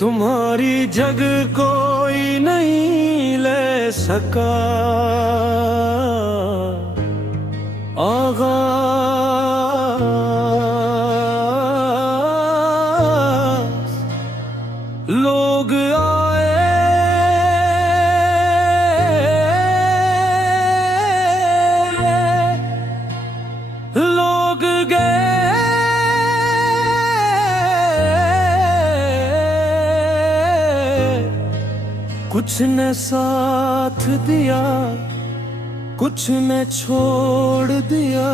तुम्हारी जग कोई नहीं ले सका आगाज़ लोग आए लोग गए, कुछ ने साथ दिया कुछ ने छोड़ दिया,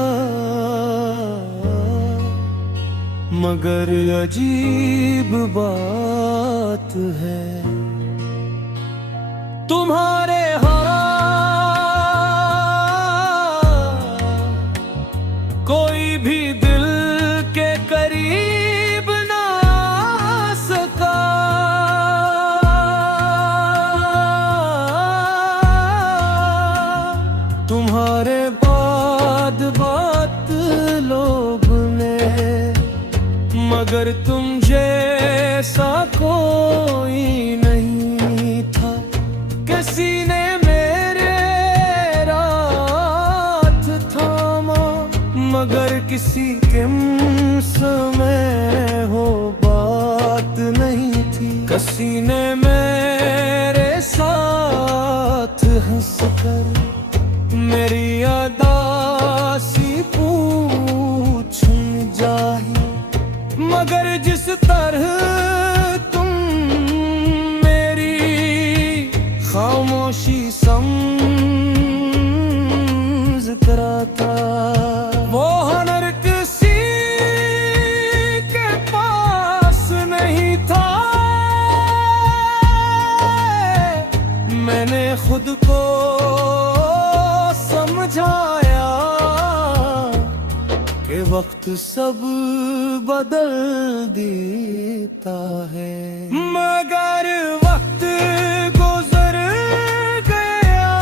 मगर अजीब बात है तुम्हारे कोई भी दिल के करीब ना आ सका। तुम्हारे बाद बात लोग ने, मगर तुम जैसा कोई नहीं था। किसी ने मेरे रात थामा, मगर किसी के समय हो बात नहीं थी। किसी ने मेरे साथ हंसकर मेरी अदासी पूछ जाही, मगर जिस तरह तुम मेरी खामोशी समझ करा था, वो हुनर किसी के पास नहीं था। मैंने खुद को समझाया कि वक्त सब बदल देता है, मगर वक्त गुजर गया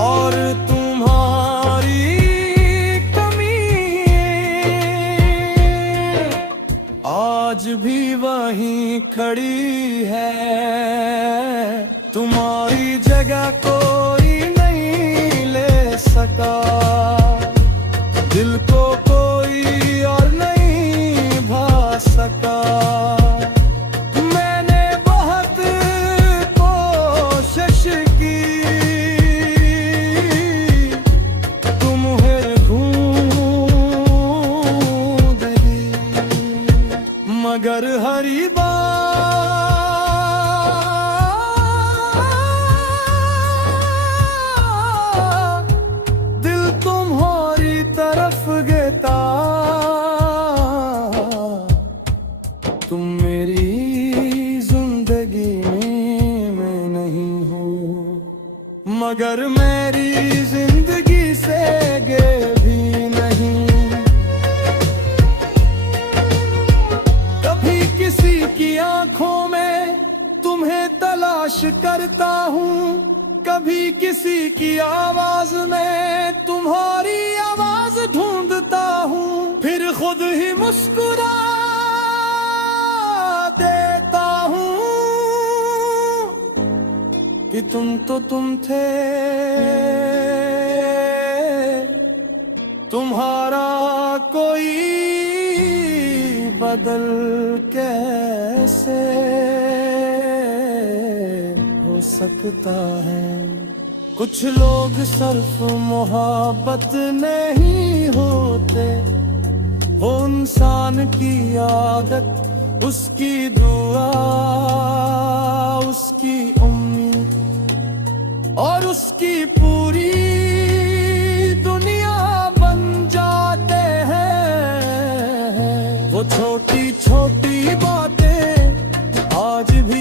और तुम्हारी कमी आज भी वहीं खड़ी है। तुम्हारी जगह कोई नहीं ले सका, दिल को कोई और नहीं भा सका। मैंने बहुत कोशिश की तुम्हें ढूंढ ली, मगर हरी बात दिल तुम्हारी तरफ गेता। तुम मेरी जिंदगी में नहीं हो, मगर मेरी जिंदगी से गे भी नहीं। कभी किसी की आंखों में तुम्हें तलाश करता हूँ, कभी किसी की आवाज में तुम्हारी आवाज ढूंढता हूँ, फिर खुद ही मुस्कुरा देता हूँ कि तुम तो तुम थे। तुम्हारा कोई बदल कैसे हो सकता है। कुछ लोग सिर्फ मोहब्बत नहीं होते, वो इंसान की आदत, उसकी दुआ, उसकी उम्मीद और उसकी पूरी दुनिया बन जाते हैं। वो छोटी छोटी बातें आज भी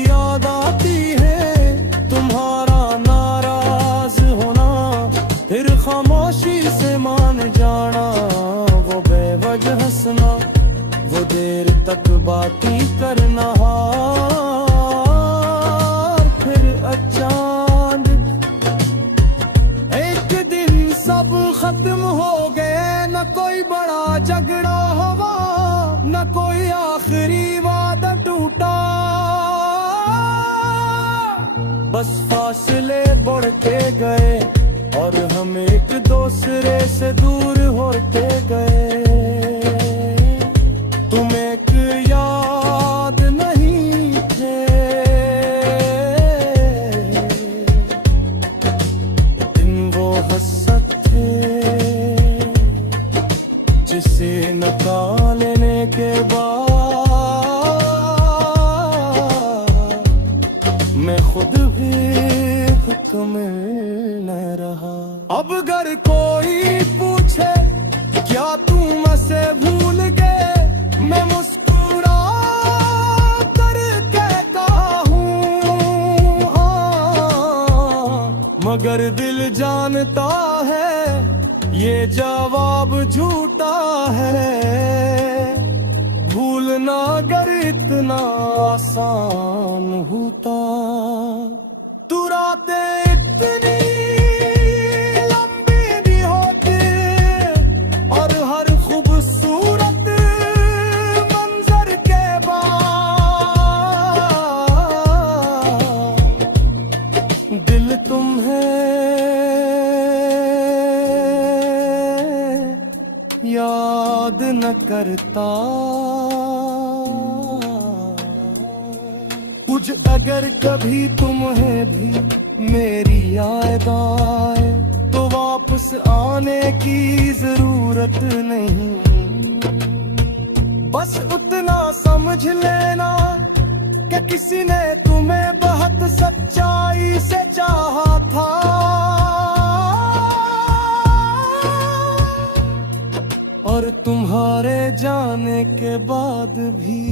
कर नहार, फिर अचानक एक दिन सब खत्म हो गए। न कोई बड़ा झगड़ा हुआ, न कोई आखिरी वादा टूटा, बस फासले बढ़ते गए और हम एक दूसरे से दूर होते गए। तुम एक याद नहीं थे, दिन वो हसरत थे जिसे निकालने के बाद मैं खुद भी खुद को मिल न रहा। अब अगर कोई पूछे क्या तुम मुझसे भूल गए, मैं मुस्कुरा कर कहता हूँ हाँ, मगर दिल जानता है ये जवाब झूठा है। भूलना अगर इतना आसान होता तो रातें इतनी लंबी भी होती और हर खूबसूरत मंजर के बाद दिल तुम्हें याद न करता। कुछ अगर कभी तुम्हें भी मेरी याद आए तो वापस आने की जरूरत नहीं, बस उतना समझ लेना कि किसी ने तुम्हें बहुत सच्चाई से चाहा था। और तुम्हारे जाने के बाद भी